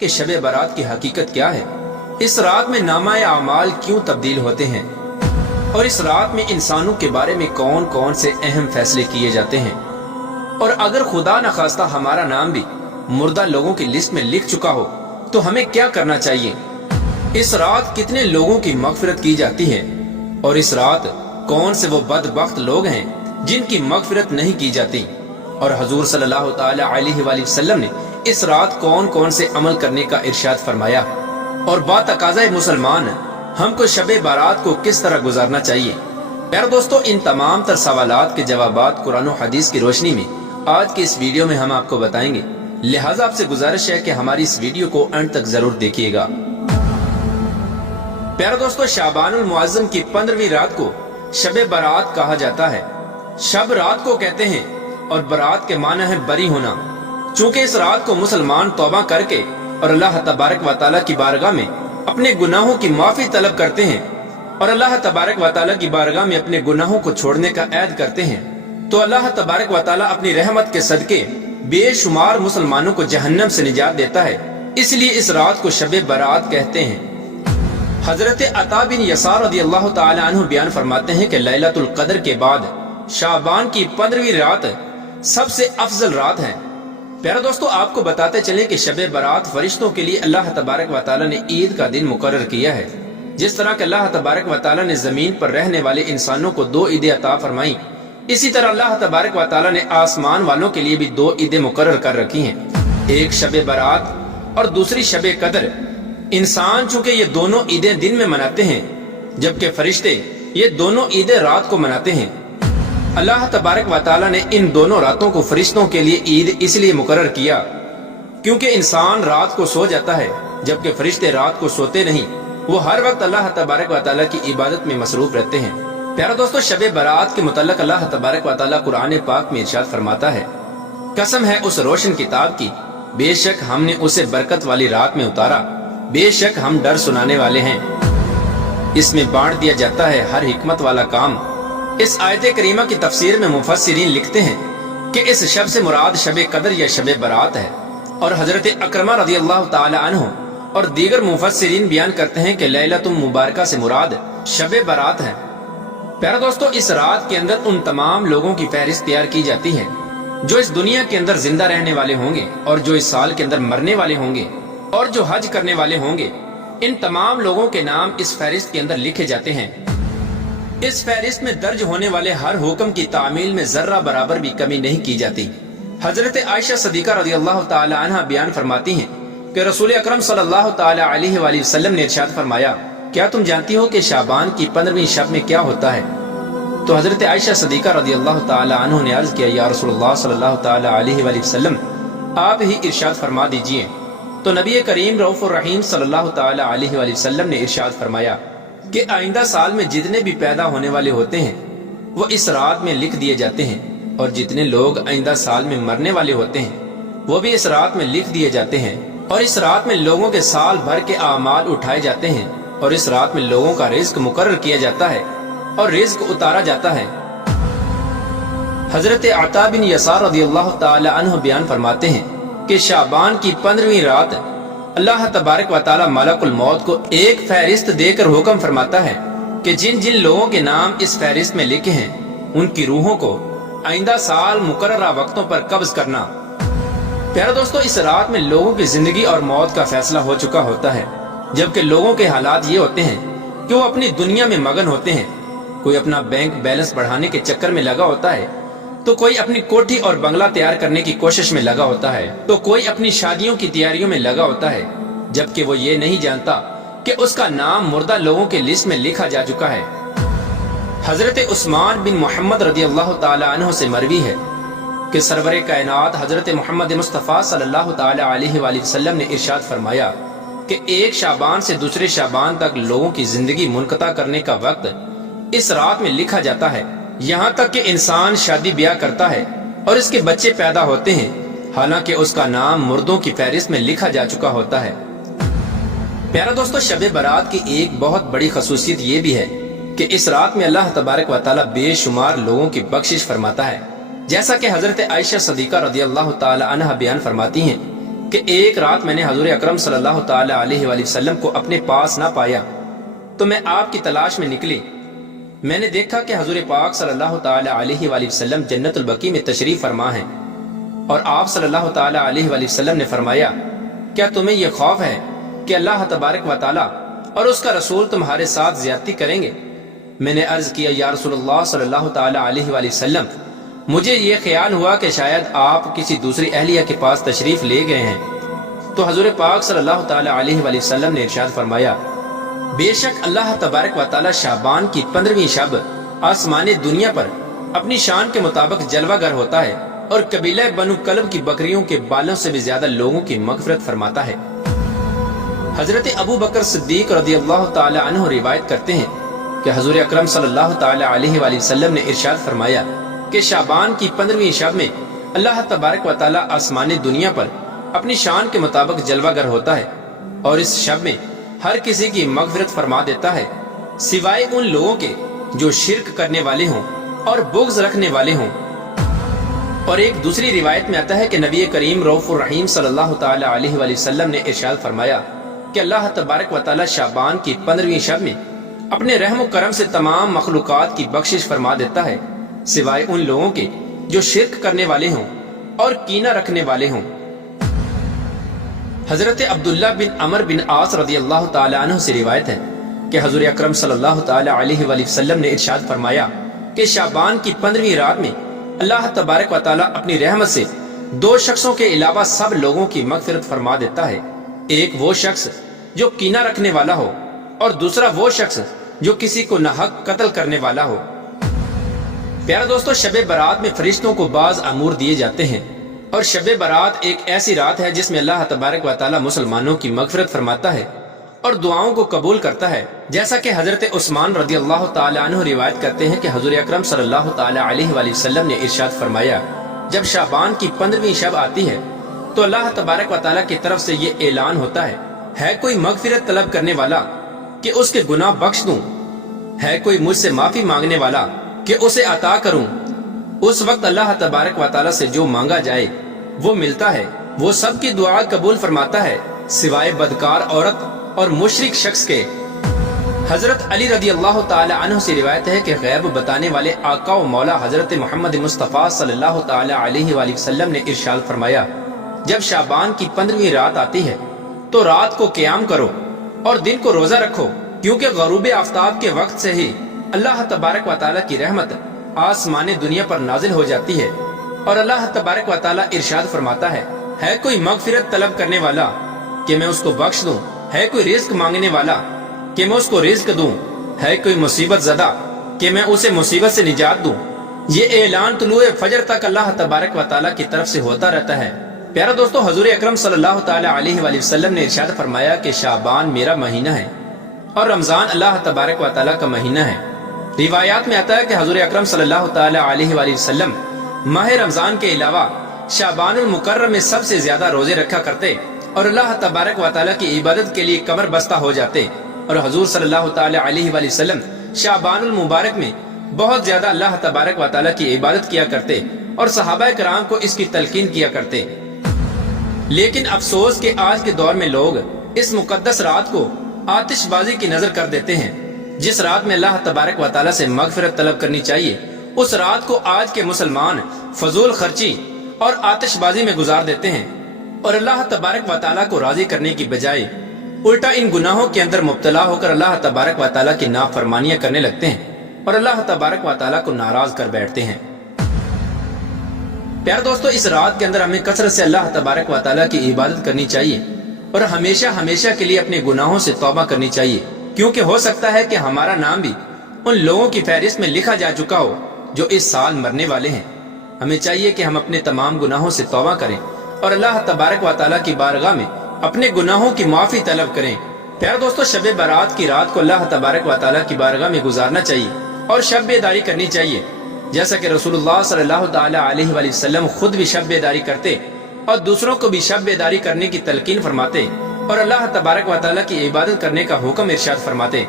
کہ شب برات کی حقیقت کیا ہے، اس رات میں نامہ اعمال کیوں تبدیل ہوتے ہیں، اور اس رات میں انسانوں کے بارے میں کون کون سے اہم فیصلے کیے جاتے ہیں، اور اگر خدا نخواستہ ہمارا نام بھی مردہ لوگوں کی لسٹ میں لکھ چکا ہو تو ہمیں کیا کرنا چاہیے، اس رات کتنے لوگوں کی مغفرت کی جاتی ہے، اور اس رات کون سے وہ بدبخت لوگ ہیں جن کی مغفرت نہیں کی جاتی، اور حضور صلی اللہ تعالی علیہ وآلہ وسلم نے اس رات کون کون سے عمل کرنے کا ارشاد فرمایا، اور با تقاضۂ مسلمان ہم کو شب بارات کو کس طرح گزارنا چاہیے۔ پیارے دوستو، ان تمام تر سوالات کے جوابات قرآن و حدیث کی روشنی میں آج کے اس ویڈیو میں ہم آپ کو بتائیں گے، لہٰذا آپ سے گزارش ہے کہ ہماری اس ویڈیو کو اینڈ تک ضرور دیکھیے گا۔ پیارے دوستو، شعبان المعظم کی 15ویں رات کو شب برات کہا جاتا ہے۔ شب رات کو کہتے ہیں اور برات کے معنی ہے بری ہونا، چونکہ اس رات کو مسلمان توبہ کر کے اور اللہ تبارک و تعالیٰ کی بارگاہ میں اپنے گناہوں کی معافی طلب کرتے ہیں، اور اللہ تبارک و تعالیٰ کی بارگاہ میں اپنے گناہوں کو چھوڑنے کا عہد کرتے ہیں، تو اللہ تبارک و تعالیٰ اپنی رحمت کے صدقے بے شمار مسلمانوں کو جہنم سے نجات دیتا ہے، اس لیے اس رات کو شب برات کہتے ہیں۔ حضرت عطا بن یسار رضی اللہ تعالی عنہ بیان فرماتے ہیں کہ لیلۃ القدر کے بعد شعبان کی 15ویں رات سب سے افضل رات ہے۔ پیارے دوستو، آپ کو بتاتے چلیں کہ شب برات فرشتوں کے لیے اللہ تبارک و تعالیٰ نے عید کا دن مقرر کیا ہے، جس طرح کہ اللہ تبارک و تعالیٰ نے زمین پر رہنے والے انسانوں کو 2 عیدیں عطا فرمائیں، اسی طرح اللہ تبارک و تعالیٰ نے آسمان والوں کے لیے بھی 2 عیدیں مقرر کر رکھی ہیں، ایک شب برات اور دوسری شب قدر۔ انسان چونکہ یہ دونوں عیدیں دن میں مناتے ہیں، جبکہ فرشتے یہ دونوں عیدیں رات کو مناتے ہیں۔ اللہ تبارک و تعالیٰ نے ان دونوں راتوں کو فرشتوں کے لیے عید اس لیے مقرر کیا کیونکہ انسان رات کو سو جاتا ہے جبکہ فرشتے رات کو سوتے نہیں، وہ ہر وقت اللہ تبارک و تعالیٰ کی عبادت میں مصروف رہتے ہیں۔ پیارے دوستو، شب برات کے متعلق اللہ تبارک و تعالیٰ قرآن پاک میں ارشاد فرماتا ہے، قسم ہے اس روشن کتاب کی، بے شک ہم نے اسے برکت والی رات میں اتارا، بے شک ہم ڈر سنانے والے ہیں، اس میں بانٹ دیا جاتا ہے ہر حکمت والا کام۔ اس آیت کریمہ کی تفسیر میں مفسرین لکھتے ہیں کہ اس شب سے مراد شب قدر یا شب برات ہے، اور حضرت اکرمہ رضی اللہ تعالی عنہ اور دیگر مفسرین بیان کرتے ہیں کہ لیلۃ مبارکہ سے مراد شب برات ہے۔ پیارے دوستو، اس رات کے اندر ان تمام لوگوں کی فہرست تیار کی جاتی ہے جو اس دنیا کے اندر زندہ رہنے والے ہوں گے، اور جو اس سال کے اندر مرنے والے ہوں گے، اور جو حج کرنے والے ہوں گے، ان تمام لوگوں کے نام اس فہرست کے اندر لکھے جاتے ہیں۔ اس فہرست میں درج ہونے والے ہر حکم کی تعمیل میں ذرہ برابر بھی کمی نہیں کی جاتی۔ حضرت عائشہ صدیقہ رضی اللہ تعالی عنہ بیان فرماتی ہیں کہ رسول اکرم صلی اللہ تعالی علیہ وآلہ وسلم نے ارشاد فرمایا، کیا تم جانتی ہو کہ شعبان کی 15ویں شب میں کیا ہوتا ہے؟ تو حضرت عائشہ صدیقہ رضی اللہ تعالی عنہ نے عرض کیا، یا رسول اللہ صلی اللہ تعالی علیہ وآلہ وسلم، آپ ہی ارشاد فرما دیجئے۔ تو نبی کریم رؤوف الرحیم صلی اللہ تعالی علیہ وآلہ وسلم نے ارشاد فرمایا کہ آئندہ سال میں جتنے بھی پیدا ہونے والے ہوتے ہیں وہ اس رات میں لکھ دیے جاتے ہیں، اور جتنے لوگ آئندہ سال میں مرنے والے ہوتے ہیں وہ بھی اس رات میں لکھ دیے جاتے ہیں، اور اس رات میں لوگوں کے سال بھر کے اعمال اٹھائے جاتے ہیں، اور اس رات میں لوگوں کا رزق مقرر کیا جاتا ہے اور رزق اتارا جاتا ہے۔ حضرت عطا بن یسار رضی اللہ تعالی عنہ بیان فرماتے ہیں کہ شعبان کی 15ویں رات اللہ تبارک و تعالی ملک الموت کو ایک فہرست دے کر حکم فرماتا ہے کہ جن جن لوگوں کے نام اس فہرست میں لکھے ہیں ان کی روحوں کو آئندہ سال مقررہ وقتوں پر قبض کرنا۔ پیارے دوستو، اس رات میں لوگوں کی زندگی اور موت کا فیصلہ ہو چکا ہوتا ہے، جبکہ لوگوں کے حالات یہ ہوتے ہیں کہ وہ اپنی دنیا میں مگن ہوتے ہیں، کوئی اپنا بینک بیلنس بڑھانے کے چکر میں لگا ہوتا ہے، تو کوئی اپنی کوٹھی اور بنگلہ تیار کرنے کی کوشش میں لگا ہوتا ہے، تو کوئی اپنی شادیوں کی تیاریوں میں لگا ہوتا ہے، جبکہ وہ یہ نہیں جانتا کہ اس کا نام مردہ لوگوں کے لسٹ میں لکھا جا چکا ہے۔ حضرت عثمان بن محمد رضی اللہ تعالی عنہ سے مروی ہے کہ سرور کائنات حضرت محمد مصطفیٰ صلی اللہ تعالی علیہ وآلہ وسلم نے ارشاد فرمایا کہ ایک شعبان سے دوسرے شعبان تک لوگوں کی زندگی منقطع کرنے کا وقت اس رات میں لکھا جاتا ہے، یہاں تک کہ انسان شادی بیاہ کرتا ہے اور اس کے بچے پیدا ہوتے ہیں، حالانکہ اس کا نام مردوں کی فہرست میں لکھا جا چکا ہوتا ہے۔ پیارا دوستو، شب برات کی ایک بہت بڑی خصوصیت یہ بھی ہے کہ اس رات میں اللہ تبارک و تعالیٰ بے شمار لوگوں کی بخشش فرماتا ہے، جیسا کہ حضرت عائشہ صدیقہ رضی اللہ تعالی عنہ بیان فرماتی ہیں کہ ایک رات میں نے حضور اکرم صلی اللہ تعالی علیہ وآلہ وسلم کو اپنے پاس نہ پایا تو میں آپ کی تلاش میں نکلی۔ میں نے دیکھا کہ حضور پاک صلی اللہ تعالی علیہ وآلہ وسلم جنت البقیع میں تشریف فرما ہیں، اور آپ صلی اللہ تعالی علیہ وآلہ وسلم نے فرمایا، کیا تمہیں یہ خوف ہے کہ اللہ تبارک و تعالی اور اس کا رسول تمہارے ساتھ زیادتی کریں گے؟ میں نے عرض کیا، یا رسول اللہ صلی اللہ تعالی علیہ وآلہ وسلم، مجھے یہ خیال ہوا کہ شاید آپ کسی دوسری اہلیہ کے پاس تشریف لے گئے ہیں۔ تو حضور پاک صلی اللہ تعالی علیہ وآلہ وسلم نے ارشاد فرمایا، بے شک اللہ تبارک و تعالی شعبان کی 15ویں شب آسمان دنیا پر اپنی شان کے مطابق جلوہ گر ہوتا ہے، اور قبیلہ بنو کلب کی بکریوں کے بالوں سے بھی زیادہ لوگوں کی مغفرت فرماتا ہے۔ حضرت ابو بکر صدیق رضی اللہ تعالی عنہ روایت کرتے ہیں کہ حضور اکرم صلی اللہ تعالی علیہ وآلہ وسلم نے ارشاد فرمایا کہ شعبان کی 15ویں شب میں اللہ تبارک و تعالی آسمان دنیا پر اپنی شان کے مطابق جلوہ گر ہوتا ہے، اور اس شب میں ہر کسی کی مغفرت فرما دیتا ہے سوائے ان لوگوں کے جو شرک کرنے والے ہوں اور بغض رکھنے والے ہوں۔ اور ایک دوسری روایت میں آتا ہے کہ نبی کریم رؤوف الرحیم صلی اللہ تعالی علیہ وآلہ وسلم نے ارشاد فرمایا کہ اللہ تبارک و تعالی شعبان کی 15ویں شب میں اپنے رحم و کرم سے تمام مخلوقات کی بخشش فرما دیتا ہے سوائے ان لوگوں کے جو شرک کرنے والے ہوں اور کینہ رکھنے والے ہوں۔ حضرت عبداللہ بن عمر بن عاص رضی اللہ تعالی عنہ سے روایت ہے کہ حضور اکرم صلی اللہ تعالی علیہ وآلہ وسلم نے ارشاد فرمایا کہ شعبان کی 15ویں رات میں اللہ تبارک و تعالی اپنی رحمت سے 2 شخصوں کے علاوہ سب لوگوں کی مغفرت فرما دیتا ہے، ایک وہ شخص جو کینہ رکھنے والا ہو، اور دوسرا وہ شخص جو کسی کو ناحق قتل کرنے والا ہو۔ پیارے دوستو، شب برات میں فرشتوں کو بعض امور دیے جاتے ہیں، اور شب برات ایک ایسی رات ہے جس میں اللہ تبارک و تعالی مسلمانوں کی مغفرت فرماتا ہے اور دعاؤں کو قبول کرتا ہے، جیسا کہ حضرت عثمان رضی اللہ تعالی عنہ روایت کرتے ہیں کہ حضور اکرم صلی اللہ تعالی علیہ وآلہ وسلم نے ارشاد فرمایا، جب شعبان کی 15ویں شب آتی ہے تو اللہ تبارک و تعالی کی طرف سے یہ اعلان ہوتا ہے کوئی مغفرت طلب کرنے والا کہ اس کے گناہ بخش دوں، ہے کوئی مجھ سے معافی مانگنے والا کہ اسے عطا کروں۔ اس وقت اللہ تبارک و تعالی سے جو مانگا جائے وہ ملتا ہے، وہ سب کی دعا قبول فرماتا ہے سوائے بدکار عورت اور مشرک شخص کے۔ حضرت علی رضی اللہ تعالی عنہ سے روایت ہے کہ غیب بتانے والے آقا و مولا حضرت محمد مصطفیٰ صلی اللہ تعالی علیہ وآلہ وسلم نے ارشاد فرمایا، جب شعبان کی 15ویں رات آتی ہے تو رات کو قیام کرو اور دن کو روزہ رکھو، کیونکہ غروب آفتاب کے وقت سے ہی اللہ تبارک و تعالی کی رحمت آسمان دنیا پر نازل ہو جاتی ہے، اور اللہ تبارک و تعالی ارشاد فرماتا ہے کوئی مغفرت طلب کرنے والا کہ میں اس کو بخش دوں، ہے کوئی رزق مانگنے والا کہ میں اس کو رزق دوں، ہے کوئی مصیبت زدہ کہ میں اسے مصیبت سے نجات دوں۔ یہ اعلان طلوع فجر تک اللہ تبارک و تعالی کی طرف سے ہوتا رہتا ہے۔ پیارا دوستو، حضور اکرم صلی اللہ تعالی علیہ وآلہ وسلم نے ارشاد فرمایا کہ شعبان میرا مہینہ ہے اور رمضان اللہ تبارک و تعالی کا مہینہ ہے۔ روایات میں آتا ہے کہ حضور اکرم صلی اللہ تعالی علیہ وآلہ وسلم ماہ رمضان کے علاوہ شعبان المکرم میں سب سے زیادہ روزے رکھا کرتے اور اللہ تبارک و تعالی کی عبادت کے لیے کمر بستہ ہو جاتے، اور حضور صلی اللہ تعالی علیہ وآلہ وسلم شعبان المبارک میں بہت زیادہ اللہ تبارک و تعالی کی عبادت کیا کرتے اور صحابہ کرام کو اس کی تلقین کیا کرتے۔ لیکن افسوس کہ آج کے دور میں لوگ اس مقدس رات کو آتش بازی کی نظر کر دیتے ہیں۔ جس رات میں اللہ تبارک و تعالی سے مغفرت طلب کرنی چاہیے، اس رات کو آج کے مسلمان فضول خرچی اور آتش بازی میں گزار دیتے ہیں، اور اللہ تبارک و تعالی کو راضی کرنے کی بجائے الٹا ان گناہوں کے اندر مبتلا ہو کر اللہ تبارک و تعالی کی نافرمانیاں کرنے لگتے ہیں اور اللہ تبارک و تعالی کو ناراض کر بیٹھتے ہیں۔ پیار دوستو، اس رات کے اندر ہمیں کثرت سے اللہ تبارک و تعالی کی عبادت کرنی چاہیے اور ہمیشہ ہمیشہ کے لیے اپنے گناہوں سے توبہ کرنی چاہیے، کیونکہ ہو سکتا ہے کہ ہمارا نام بھی ان لوگوں کی فہرست میں لکھا جا چکا ہو جو اس سال مرنے والے ہیں۔ ہمیں چاہیے کہ ہم اپنے تمام گناہوں سے توبہ کریں اور اللہ تبارک و تعالی کی بارگاہ میں اپنے گناہوں کی معافی طلب کریں۔ پیار دوستو، شب برات کی رات کو اللہ تبارک و تعالی کی بارگاہ میں گزارنا چاہیے اور شب بیداری کرنی چاہیے، جیسا کہ رسول اللہ صلی اللہ تعالی علیہ وآلہ وسلم خود بھی شب بیداری کرتے اور دوسروں کو بھی شب بیداری کرنے کی تلقین فرماتے اور اللہ تبارک و تعالی کی عبادت کرنے کا حکم ارشاد فرماتے۔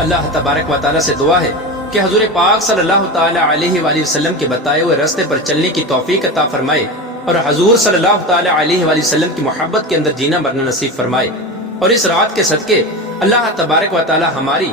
اللہ تبارک و تعالی سے دعا ہے کہ حضور پاک صلی اللہ تعالی علیہ وآلہ وسلم کے بتائے ہوئے راستے پر چلنے کی توفیق عطا فرمائے اور حضور صلی اللہ تعالی علیہ وآلہ وسلم کی محبت کے اندر جینا مرنا نصیب فرمائے، اور اس رات کے صدقے اللہ تبارک و تعالی ہماری